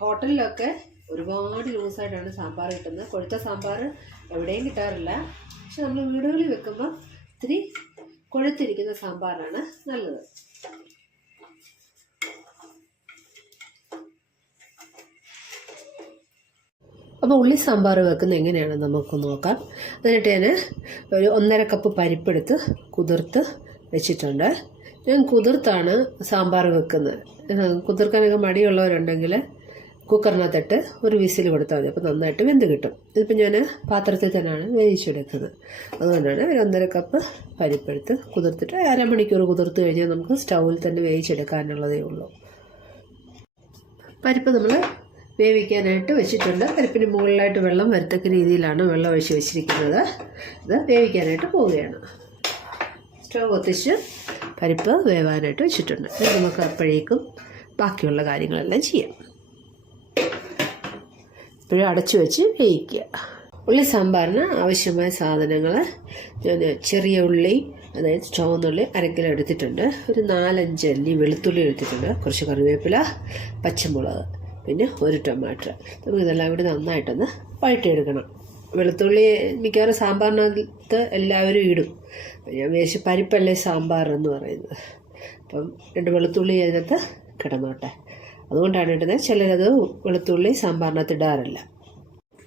ഹോട്ടലിലൊക്കെ ഒരുപാട് ലൂസായിട്ടാണ് സാമ്പാർ കിട്ടുന്നത്. കൊഴുത്ത സാമ്പാർ എവിടെയും കിട്ടാറില്ല. പക്ഷെ നമ്മൾ വീടുകളിൽ വെക്കുമ്പോൾ ഇത്തിരി കൊഴുത്തിരിക്കുന്ന സാമ്പാറാണ് നല്ലത്. അപ്പോൾ ഉള്ളി സാമ്പാർ വെക്കുന്നത് എങ്ങനെയാണെന്ന് നമുക്ക് നോക്കാം. എന്നിട്ട് ഞാൻ ഒരു 1.5 കപ്പ് പരിപ്പെടുത്ത് കുതിർത്ത് വെച്ചിട്ടുണ്ട്. ഞാൻ കുതിർത്താണ് സാമ്പാർ വെക്കുന്നത്. കുതിർക്കാനൊക്കെ മടിയുള്ളവരുണ്ടെങ്കിൽ കുക്കറിനകത്തിട്ട് ഒരു വിസിൽ കൊടുത്താൽ മതി. അപ്പോൾ നന്നായിട്ട് വെന്ത് കിട്ടും. ഇതിപ്പോൾ ഞാൻ പാത്രത്തിൽ തന്നെയാണ് വേവിച്ചെടുക്കുന്നത്. അതുകൊണ്ടാണ് ഒരു 1.5 കപ്പ് പരിപ്പെടുത്ത് കുതിർത്തിട്ട് അരമണിക്കൂർ കുതിർത്ത് കഴിഞ്ഞാൽ നമുക്ക് സ്റ്റൗവിൽ തന്നെ വേവിച്ചെടുക്കാനുള്ളതേ ഉള്ളൂ. പരിപ്പ് നമ്മൾ വേവിക്കാനായിട്ട് വെച്ചിട്ടുണ്ട്. പരിപ്പിന് മുകളിലായിട്ട് വെള്ളം വരത്തക്ക രീതിയിലാണ് വെള്ളം ഒഴിച്ച് വെച്ചിരിക്കുന്നത്. ഇത് വേവിക്കാനായിട്ട് പോവുകയാണ്. സ്റ്റവ് കത്തിച്ച് പരിപ്പ് വേവാനായിട്ട് വെച്ചിട്ടുണ്ട്. നമുക്ക് അപ്പോഴേക്കും ബാക്കിയുള്ള കാര്യങ്ങളെല്ലാം ചെയ്യാം. ഇപ്പോഴും അടച്ചു വെച്ച് വേവിക്കുക. ഉള്ളി സാമ്പാറിന് ആവശ്യമായ സാധനങ്ങൾ ഞാൻ ചെറിയ ഉള്ളി, അതായത് ചുവന്നുള്ളി 1 കിലോ എടുത്തിട്ടുണ്ട്. ഒരു 4-5 അല്ലി വെളുത്തുള്ളി എടുത്തിട്ടുണ്ട്. കുറച്ച് കറിവേപ്പില, പച്ചമുളക്, പിന്നെ ഒരു ടൊമാറ്റോ. നമുക്ക് ഇതെല്ലാം കൂടി നന്നായിട്ടൊന്ന് വഴറ്റിയെടുക്കണം. വെളുത്തുള്ളി മിക്കവാറും സാമ്പാറിനകത്ത് എല്ലാവരും ഇടും. ഞാൻ വിചാരിച്ചു പരിപ്പല്ലേ സാമ്പാർ എന്ന് പറയുന്നത്. അപ്പം 2 വെളുത്തുള്ളി അതിനകത്ത് കിടന്നോട്ടെ, അതുകൊണ്ടാണ് ഇടുന്നത്. ചിലരത് വെളുത്തുള്ളി സാമ്പാറിനകത്ത് ഇടാറില്ല.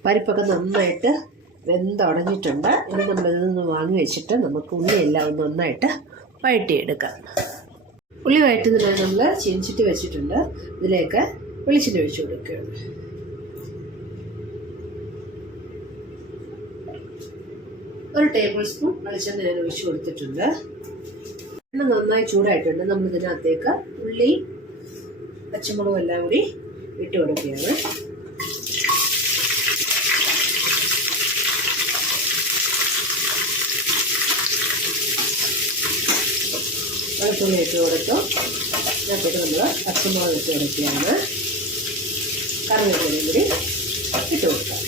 പരിപ്പൊക്കെ നന്നായിട്ട് വെന്തുടഞ്ഞിട്ടുണ്ട്. ഇനി നമ്മളിതിൽ നിന്ന് വാങ്ങി വെച്ചിട്ട് നമുക്ക് ഉള്ളിയെല്ലാം ഒന്ന് നന്നായിട്ട് വഴറ്റിയെടുക്കാം. ഉള്ളി വഴറ്റുന്നതിനായി നമ്മൾ ചീനിച്ചിട്ട് വെച്ചിട്ടുണ്ട്. ഇതിലേക്ക് വെളിച്ചെണ്ണ ഒഴിച്ചു കൊടുക്കുകയാണ്. ഒരു ടേബിൾ സ്പൂൺ വെളിച്ചെണ്ണ ഞാൻ ഒഴിച്ചു കൊടുത്തിട്ടുണ്ട്. എണ്ണ നന്നായി ചൂടായിട്ടുണ്ട്. നമ്മൾ ഇതിനകത്തേക്ക് ഉള്ളി, പച്ചമുളകും എല്ലാം കൂടി ഇട്ട് കൊടുക്കുകയാണ്. വെളുത്തുള്ളി ഇട്ട് കൊടുത്തു. അതിനകത്തേക്ക് നമ്മൾ പച്ചമുളക് ഇട്ട് കൊടുക്കുകയാണ്. കറിവേപ്പിലയും കൂടി ഇട്ട് കൊടുക്കാം.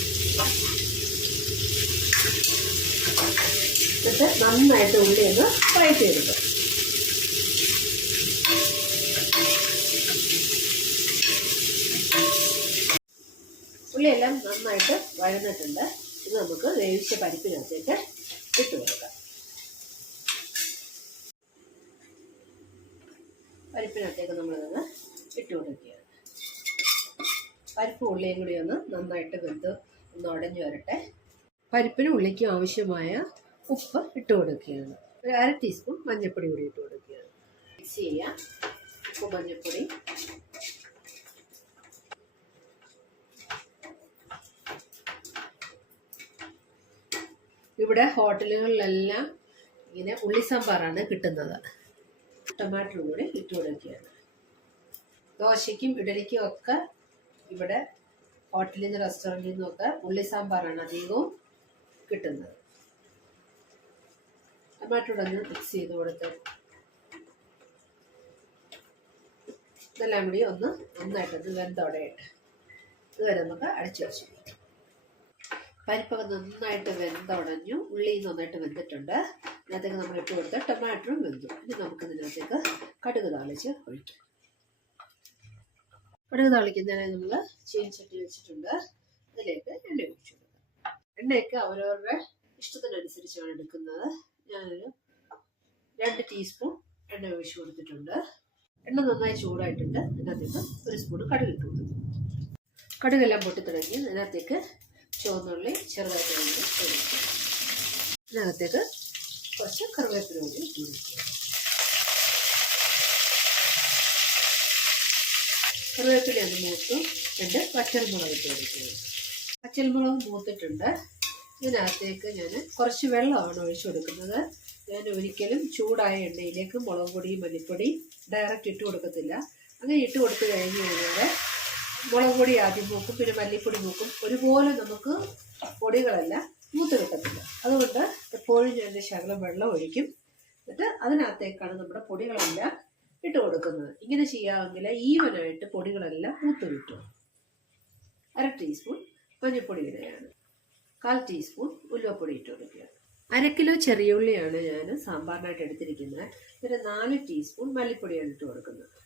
എന്നിട്ട് നന്നായിട്ട് ഉള്ളി ഒന്ന് വഴറ്റിയെടുക്കാം. ഉള്ളിയെല്ലാം നന്നായിട്ട് വഴന്നിട്ടുണ്ട്. ഇത് നമുക്ക് വേവിച്ച പരിപ്പിനകത്തേക്ക് ഇട്ട് കൊടുക്കാം. പരിപ്പിനകത്തേക്ക് നമ്മളിതൊന്ന് ഇട്ട് കൊടുക്കുകയാണ്. പരിപ്പ് ഉള്ളിയും കൂടി ഒന്ന് നന്നായിട്ട് വെന്ത് ഒന്ന് ഉടഞ്ഞു വരട്ടെ. പരിപ്പിനും ഉള്ളിക്കും ആവശ്യമായ ഉപ്പ് ഇട്ട് കൊടുക്കുകയാണ്. ഒരു 1/2 ടീസ്പൂൺ മഞ്ഞൾപ്പൊടി കൂടി ഇട്ട് കൊടുക്കുകയാണ്. മിക്സ് ചെയ്യാം. ഉപ്പ്, മഞ്ഞൾപ്പൊടി. ഇവിടെ ഹോട്ടലുകളിലെല്ലാം ഇങ്ങനെ ഉള്ളി സാമ്പാറാണ് കിട്ടുന്നത്. ടൊമാറ്റോ കൂടി ഇട്ട് കൊടുക്കുകയാണ്. ദോശയ്ക്കും ഇഡലിക്കും ഒക്കെ ഇവിടെ ഹോട്ടലിൽ നിന്ന്, റെസ്റ്റോറൻറ്റിൽ നിന്നൊക്കെ ഉള്ളി സാമ്പാറാണ് അധികവും കിട്ടുന്നത്. ടൊമാറ്റോ ഒന്ന് മിക്സ് ചെയ്ത് കൊടുത്ത് ഇതെല്ലാം കൂടി ഒന്ന് നന്നായിട്ടൊന്ന് വെന്തോടയിട്ട് ഇതുവരെ നമുക്ക് അടച്ചു വെച്ചു. പരിപ്പൊക്കെ നന്നായിട്ട് വെന്തുടഞ്ഞു. ഉള്ളി നന്നായിട്ട് വെന്തിട്ടുണ്ട്. ഇതിനകത്തേക്ക് നമ്മൾ ഇട്ട് കൊടുത്ത ടൊമാറ്റോ വെന്തു. ഇനി നമുക്ക് ഇതിനകത്തേക്ക് കടുക് താളിച്ച് ഒഴിക്കാം. കടുക് താളിക്കുന്നതിനായി നമ്മൾ ചീനച്ചട്ടി വെച്ചിട്ടുണ്ട്. അതിലേക്ക് എണ്ണ ഒഴിച്ചു കൊടുക്കാം. എണ്ണയൊക്കെ അവരവരുടെ ഇഷ്ടത്തിനനുസരിച്ചാണ് എടുക്കുന്നത്. ഞാനൊരു 2 ടീസ്പൂൺ എണ്ണ ഒഴിച്ചു കൊടുത്തിട്ടുണ്ട്. എണ്ണ നന്നായി ചൂടായിട്ടുണ്ട്. ഇതിനകത്തേക്ക് 1 സ്പൂൺ കടുക് ഇട്ട് കൊടുത്തു. കടുകെല്ലാം പൊട്ടിത്തുടങ്ങി. ഇതിനകത്തേക്ക് ചുവന്നുള്ളി ചെറുതായിട്ട് കൊടുക്കുക. ഇതിനകത്തേക്ക് കുറച്ച് കറിവേപ്പില കൂടി ഇട്ട് കൊടുക്കുക. കറിവേപ്പില ഒന്ന് മൂത്തു 2 പച്ചമുളക് ഇട്ട് കൊടുക്കുക. പച്ചമുളക് മൂത്തിട്ടുണ്ട്. ഇതിനകത്തേക്ക് ഞാൻ കുറച്ച് വെള്ളമാണ് ഒഴിച്ചു കൊടുക്കുന്നത്. ഞാൻ ഒരിക്കലും ചൂടായ എണ്ണയിലേക്ക് മുളക് പൊടി, മല്ലിപ്പൊടി ഡയറക്റ്റ് ഇട്ട് കൊടുക്കത്തില്ല. അങ്ങനെ ഇട്ട് കൊടുത്തു കഴിഞ്ഞ് കഴിഞ്ഞാൽ മുളക് പൊടി ആദ്യം മൂക്കും, പിന്നെ മല്ലിപ്പൊടി മൂക്കും. ഒരുപോലെ നമുക്ക് പൊടികളെല്ലാം മൂത്ത് കിട്ടത്തില്ല. അതുകൊണ്ട് എപ്പോഴും ഞാൻ ശകലം വെള്ളം ഒഴിക്കും. എന്നിട്ട് അതിനകത്തേക്കാണ് നമ്മുടെ പൊടികളെല്ലാം ഇട്ട് കൊടുക്കുന്നത്. ഇങ്ങനെ ചെയ്യാമെങ്കിൽ ഈവനായിട്ട് പൊടികളെല്ലാം മൂത്ത് കിട്ടും. 1/2 ടീസ്പൂൺ മഞ്ഞൾപ്പൊടി ഇടുകയാണ്. 1/4 ടീസ്പൂൺ ഉലുവപ്പൊടി ഇട്ട് കൊടുക്കുകയാണ്. 1 കിലോ ചെറിയ ഉള്ളിയാണ് ഞാൻ സാമ്പാറിനായിട്ട് എടുത്തിരിക്കുന്നത്. ഒരു 4 ടീസ്പൂൺ മല്ലിപ്പൊടിയാണ് ഇട്ട് കൊടുക്കുന്നത്.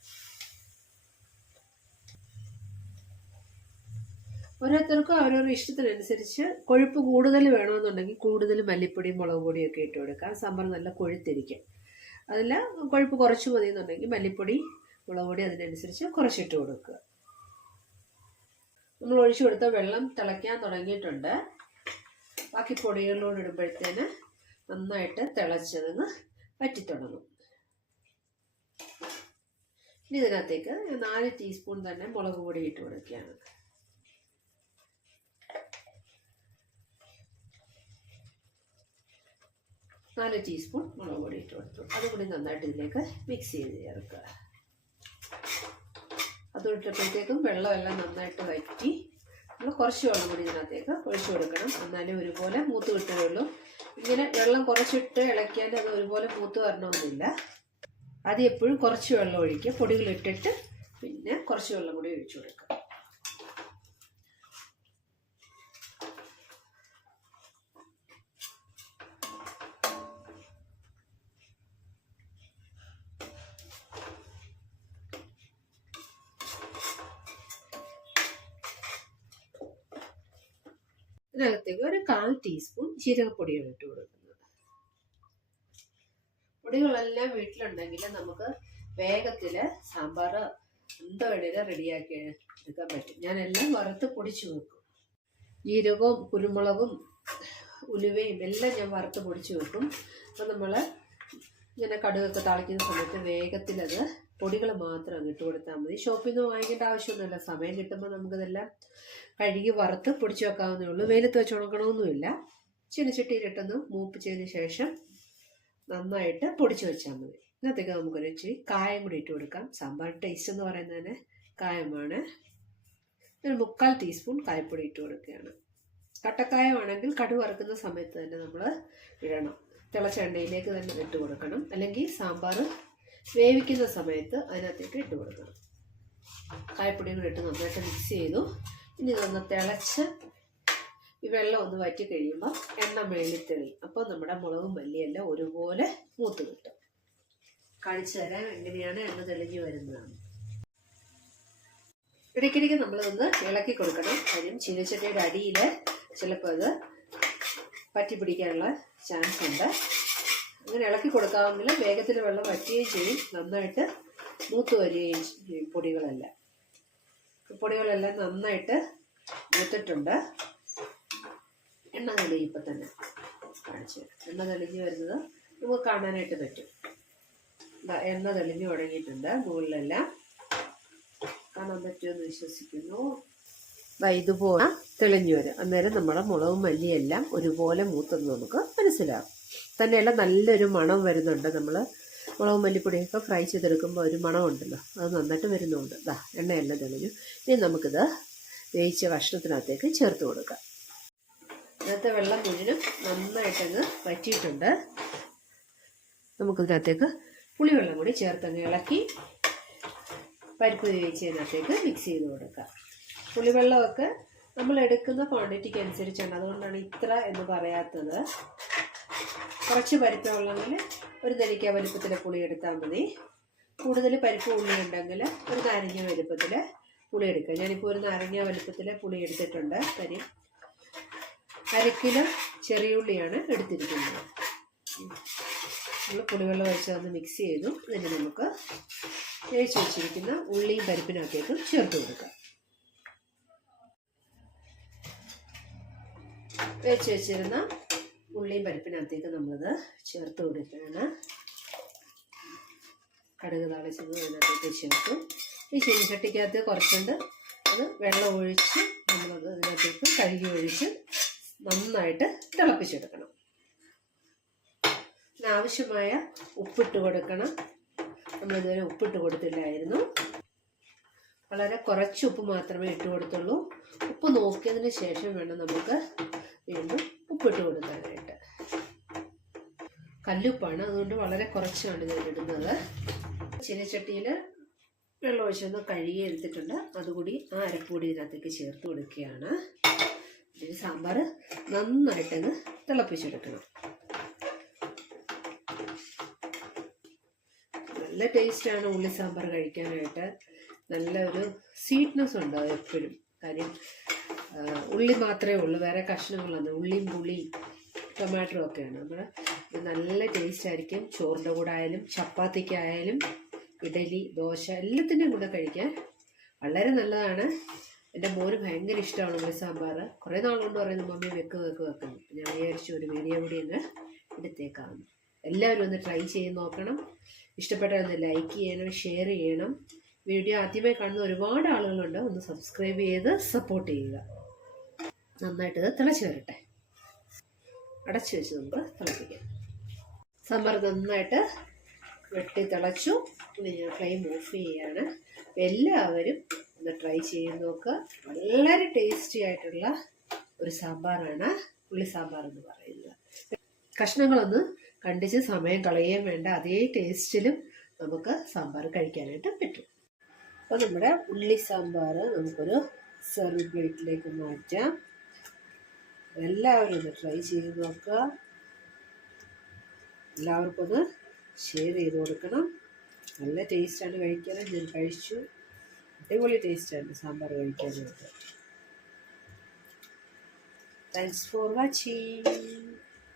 ഓരോരുത്തർക്കും അവരവരുടെ ഇഷ്ടത്തിനനുസരിച്ച് കൊഴുപ്പ് കൂടുതൽ വേണമെന്നുണ്ടെങ്കിൽ കൂടുതൽ മല്ലിപ്പൊടിയും മുളക് പൊടിയും ഒക്കെ ഇട്ട് കൊടുക്കാം. സാമ്പാർ നല്ല കൊഴുത്തിരിക്കും. അതല്ല കൊഴുപ്പ് കുറച്ച് മതി എന്നുണ്ടെങ്കിൽ മല്ലിപ്പൊടി മുളക് പൊടി അതിനനുസരിച്ച് കുറച്ചിട്ട് കൊടുക്കുക. നമ്മൾ ഒഴിച്ചു കൊടുത്ത വെള്ളം തിളയ്ക്കാൻ തുടങ്ങിയിട്ടുണ്ട്. ബാക്കി പൊടികളിലൂടെ ഇടുമ്പോഴത്തേന് നന്നായിട്ട് തിളച്ചതങ്ങ് വറ്റിത്തുടങ്ങും. ഇനി ഇതിനകത്തേക്ക് 4 ടീസ്പൂൺ തന്നെ മുളക് പൊടി ഇട്ട് കൊടുക്കുകയാണ്. നാല് ടീസ്പൂൺ മുളക് പൊടി ഇട്ട് കൊടുത്തു. അതുകൂടി നന്നായിട്ട് ഇതിലേക്ക് മിക്സ് ചെയ്ത് ചേർക്കുക. അതിട്ടപ്പോഴത്തേക്കും വെള്ളമെല്ലാം നന്നായിട്ട് വറ്റി നമ്മൾ കുറച്ച് വെള്ളം കൂടി ഇതിനകത്തേക്ക് ഒഴിച്ചു കൊടുക്കണം. എന്നാലും ഒരുപോലെ മൂത്ത് കിട്ടുകയുള്ളൂ. ഇങ്ങനെ വെള്ളം കുറച്ചിട്ട് ഇളക്കിയാൽ അത് ഒരുപോലെ മൂത്ത് വരണമെന്നില്ല. ആദ്യം എപ്പോഴും കുറച്ച് വെള്ളം ഒഴിക്കുക. പൊടികളിട്ടിട്ട് പിന്നെ കുറച്ച് വെള്ളം കൂടി ഒഴിച്ചു കൊടുക്കുക. ഇതിനകത്തേക്ക് ഒരു 1/4 ടീസ്പൂൺ ജീരകപ്പൊടിയാണ് ഇട്ട് കൊടുക്കുന്നത്. പൊടികളെല്ലാം വീട്ടിലുണ്ടെങ്കിൽ നമുക്ക് വേഗത്തിൽ സാമ്പാർ എന്തോ വേണേലും റെഡിയാക്കി എടുക്കാൻ പറ്റും. ഞാനെല്ലാം വറുത്ത് പൊടിച്ചു വെക്കും. ജീരകവും കുരുമുളകും ഉലുവയും എല്ലാം ഞാൻ വറുത്ത് പൊടിച്ചു വെക്കും. അപ്പം നമ്മൾ ഇങ്ങനെ കടുകൊക്കെ താളിക്കുന്ന സമയത്ത് വേഗത്തിലത് പൊടികൾ മാത്രം അങ്ങ് ഇട്ട് കൊടുത്താൽ മതി. ഷോപ്പിൽ നിന്ന് വാങ്ങിക്കേണ്ട ആവശ്യമൊന്നുമില്ല. സമയം കിട്ടുമ്പോൾ നമുക്കിതെല്ലാം കഴുകി വറുത്ത് പൊടിച്ചു വെക്കാവുന്നേ ഉള്ളൂ. വെയിലത്ത് വെച്ച് ഉണക്കണമെന്നുമില്ല. ചീനച്ചട്ടിയിലിട്ടൊന്ന് മൂപ്പിച്ചതിന് ശേഷം നന്നായിട്ട് പൊടിച്ചു വെച്ചാൽ മതി. ഇന്നത്തേക്ക് നമുക്കൊരു ഇച്ചിരി കായം കൂടി ഇട്ട് കൊടുക്കാം. സാമ്പാർ ടേസ്റ്റ് എന്ന് പറയുന്നതിന് കായമാണ്. ഒരു 1/4 ടീസ്പൂൺ കായപ്പൊടി ഇട്ട് കൊടുക്കുകയാണ്. കട്ടക്കായമാണെങ്കിൽ കടുക് വറുക്കുന്ന സമയത്ത് തന്നെ നമ്മൾ ഇടണം. തിളച്ച എണ്ണയിലേക്ക് തന്നെ ഇട്ട് കൊടുക്കണം. അല്ലെങ്കിൽ സാമ്പാർ വേവിക്കുന്ന സമയത്ത് അതിനകത്തേക്ക് ഇട്ട് കൊടുക്കണം. കായപ്പൊടിയും കൂടി ഇട്ട് നന്നായിട്ട് മിക്സ് ചെയ്തു. ഇനി നന്ന തിളച്ച് ഈ വെള്ളം ഒന്ന് വറ്റി കഴിയുമ്പോൾ എണ്ണ മേളിൽ തെളിയും. അപ്പോൾ നമ്മുടെ മുളകും മല്ലിയെല്ലാം ഒരുപോലെ മൂത്ത് കിട്ടും. കാണിച്ചു തരാൻ എങ്ങനെയാണ് എണ്ണ തെളിഞ്ഞു വരുന്നതാണ്. ഇടയ്ക്കിടയ്ക്ക് നമ്മളിതൊന്ന് ഇളക്കി കൊടുക്കണം. കാര്യം ചീനച്ചട്ടിയുടെ അടിയിൽ ചിലപ്പോൾ അത് പറ്റി പിടിക്കാനുള്ള ചാൻസ് ഉണ്ട്. അങ്ങനെ ഇളക്കി കൊടുക്കാമെങ്കിൽ വേഗത്തിൽ വെള്ളം വറ്റുകയും ചെയ്യും. നന്നായിട്ട് മൂത്ത് വരികയും ചെയ്യും. പൊടികളെല്ലാം നന്നായിട്ട് മൂത്തിട്ടുണ്ട്. എണ്ണ തെളിയും. ഇപ്പം തന്നെ കാണിച്ചു തരാം. എണ്ണ തെളിഞ്ഞ് വരുന്നത് നമുക്ക് കാണാനായിട്ട് പറ്റും. എണ്ണ തെളിഞ്ഞു തുടങ്ങിയിട്ടുണ്ട്. മുകളിലെല്ലാം കാണാൻ പറ്റുമെന്ന് വിശ്വസിക്കുന്നു. ഇതുപോലെ തെളിഞ്ഞു വരും. അന്നേരം നമ്മുടെ മുളകും മല്ലിയെല്ലാം ഒരുപോലെ മൂത്തെന്ന് നമുക്ക് മനസ്സിലാവും. തന്നെയല്ല നല്ലൊരു മണം വരുന്നുണ്ട്. നമ്മൾ മുളകും മല്ലിപ്പൊടിയൊക്കെ ഫ്രൈ ചെയ്തെടുക്കുമ്പോൾ ഒരു മണമുണ്ടല്ലോ, അത് നന്നായിട്ട് വരുന്നുണ്ട്. എണ്ണയെല്ലാം തെളിഞ്ഞു. ഇനി നമുക്കിത് വേവിച്ച കഷ്ണത്തിനകത്തേക്ക് ചേർത്ത് കൊടുക്കാം. ഇന്നത്തെ വെള്ളം മുഴുവനും നന്നായിട്ടങ്ങ് വറ്റിയിട്ടുണ്ട്. നമുക്കിതിനകത്തേക്ക് പുളിവെള്ളം കൂടി ചേർത്തങ്ങ് ഇളക്കി പരിപ്പ് വേവിച്ചതിനകത്തേക്ക് മിക്സ് ചെയ്ത് കൊടുക്കാം. പുളിവെള്ളമൊക്കെ നമ്മൾ എടുക്കുന്ന ക്വാണ്ടിറ്റിക്ക് അനുസരിച്ചാണ്. അതുകൊണ്ടാണ് ഇത്ര എന്ന് പറയാത്തത്. കുറച്ച് പരിപ്പ് ഉള്ളെങ്കിൽ ഒരു നെല്ലിക്ക വലുപ്പത്തിൽ പുളി എടുത്താൽ മതി. കൂടുതൽ പരിപ്പ് ഉള്ളി ഉണ്ടെങ്കിൽ ഒരു നാരങ്ങ വലുപ്പത്തിൽ പുളി എടുക്കുക. ഞാനിപ്പോൾ ഒരു നാരങ്ങ വലുപ്പത്തിൽ പുളി എടുത്തിട്ടുണ്ട്. കാര്യം 1/2 കിലോ ചെറിയ ഉള്ളിയാണ് എടുത്തിരിക്കുന്നത്. നമ്മൾ പുളിവെള്ളം ഒഴിച്ച് ഒന്ന് മിക്സ് ചെയ്തു. ഇതിന് നമുക്ക് വേവിച്ച് വെച്ചിരിക്കുന്ന ഉള്ളിയും പരിപ്പിനകത്തേക്കും ചേർത്ത് കൊടുക്കാം. വേവിച്ച് വെച്ചിരുന്ന ഉള്ളിയും പരിപ്പിനകത്തേക്ക് നമ്മളത് ചേർത്ത് കൊടുക്കുകയാണ്. കടുക് താളിച്ചത് അതിനകത്തേക്ക് ചേർത്തു. ഈ ചീനിച്ചട്ടിക്കകത്ത് കുറച്ചുണ്ട്. അത് വെള്ളം ഒഴിച്ച് നമ്മളത് അതിനകത്തേക്ക് കഴുകി ഒഴിച്ച് നന്നായിട്ട് തിളപ്പിച്ചെടുക്കണം. ആവശ്യമായ ഉപ്പിട്ട് കൊടുക്കണം. നമ്മളിതുവരെ ഉപ്പിട്ട് കൊടുത്തില്ലായിരുന്നു. വളരെ കുറച്ച് ഉപ്പ് മാത്രമേ ഇട്ട് കൊടുത്തുള്ളൂ. ഉപ്പ് നോക്കിയതിന് ശേഷം വേണം നമുക്ക് വീണ്ടും ഉപ്പിട്ട് കൊടുക്കാനായിട്ട്. കല്ലുപ്പാണ്, അതുകൊണ്ട് വളരെ കുറച്ചാണ് ഇത് ഇടുന്നത്. ചീനച്ചട്ടിയിൽ വെള്ളം ഒഴിച്ചൊന്ന് കഴുകി എടുത്തിട്ടുണ്ട്. അതുകൂടി ആ അരപ്പൂടി ഇതിനകത്തേക്ക് ചേർത്ത് കൊടുക്കുകയാണ്. ഇതിന് സാമ്പാർ നന്നായിട്ടങ്ങ് തിളപ്പിച്ചെടുക്കണം. നല്ല ടേസ്റ്റാണ് ഉള്ളി സാമ്പാർ കഴിക്കാനായിട്ട്. നല്ലൊരു സ്വീറ്റ്നെസ് ഉണ്ടാവും എപ്പോഴും. കാര്യം ഉള്ളി മാത്രമേ ഉള്ളൂ, വേറെ കഷ്ണങ്ങളൊന്നും. ഉള്ളിയും പുളിയും ടൊമാറ്റോ ഒക്കെയാണ്. നമ്മൾ നല്ല ടേസ്റ്റ് ആയിരിക്കും. ചോറിൻ്റെ കൂടെ ആയാലും ചപ്പാത്തിക്കായാലും ഇഡലി ദോശ എല്ലാത്തിൻ്റെയും കൂടെ കഴിക്കാൻ വളരെ നല്ലതാണ്. എൻ്റെ മോന് ഭയങ്കര ഇഷ്ടമാണ് ഉള്ളി സാമ്പാർ. കുറേ നാളുകൊണ്ട് പറയുന്നു മമ്മി വെക്കുന്നു. ഞാൻ വിചാരിച്ചു ഒരു വീഡിയോ കൂടി ഒന്ന് എടുത്തേക്കാവുന്നു. എല്ലാവരും ഒന്ന് ട്രൈ ചെയ്ത് നോക്കണം. ഇഷ്ടപ്പെട്ടാൽ ഒന്ന് ലൈക്ക് ചെയ്യണം, ഷെയർ ചെയ്യണം. വീഡിയോ ആദ്യമായി കാണുന്ന ഒരുപാട് ആളുകളുണ്ട്. ഒന്ന് സബ്സ്ക്രൈബ് ചെയ്ത് സപ്പോർട്ട് ചെയ്യുക. നന്നായിട്ട് ഇത് തിളച്ച് വരട്ടെ. അടച്ചു വെച്ച് നമുക്ക് തിളപ്പിക്കാം. സാമ്പാർ നന്നായിട്ട് വെട്ടി തിളച്ചു. ഇനി ഞാൻ ഫ്ലെയിം ഓഫ് ചെയ്യാണ്. എല്ലാവരും ഒന്ന് ട്രൈ ചെയ്ത് നോക്കുക. വളരെ ടേസ്റ്റി ആയിട്ടുള്ള ഒരു സാമ്പാറാണ് ഉള്ളി സാമ്പാർ എന്ന് പറയുന്നത്. കഷ്ണങ്ങളൊന്ന് കണ്ടിച്ച് സമയം കളയുകയും വേണ്ട. അതേ ടേസ്റ്റിലും നമുക്ക് സാമ്പാർ കഴിക്കാനായിട്ട് പറ്റും. അപ്പോൾ നമ്മുടെ ഉള്ളി സാമ്പാർ നമുക്കൊരു സെർവ് പ്ലേറ്റിലേക്ക് മാറ്റാം. എല്ലാവരും ഒന്ന് ട്രൈ ചെയ്ത് നോക്കുക. എല്ലാവർക്കും ഒന്ന് ഷെയർ ചെയ്ത് കൊടുക്കണം. നല്ല ടേസ്റ്റാണ് കഴിക്കാൻ. ഞാൻ കഴിച്ചു. അടിപൊളി ടേസ്റ്റാണ് സാമ്പാർ കഴിക്കാനായിട്ട്. Thanks for watching.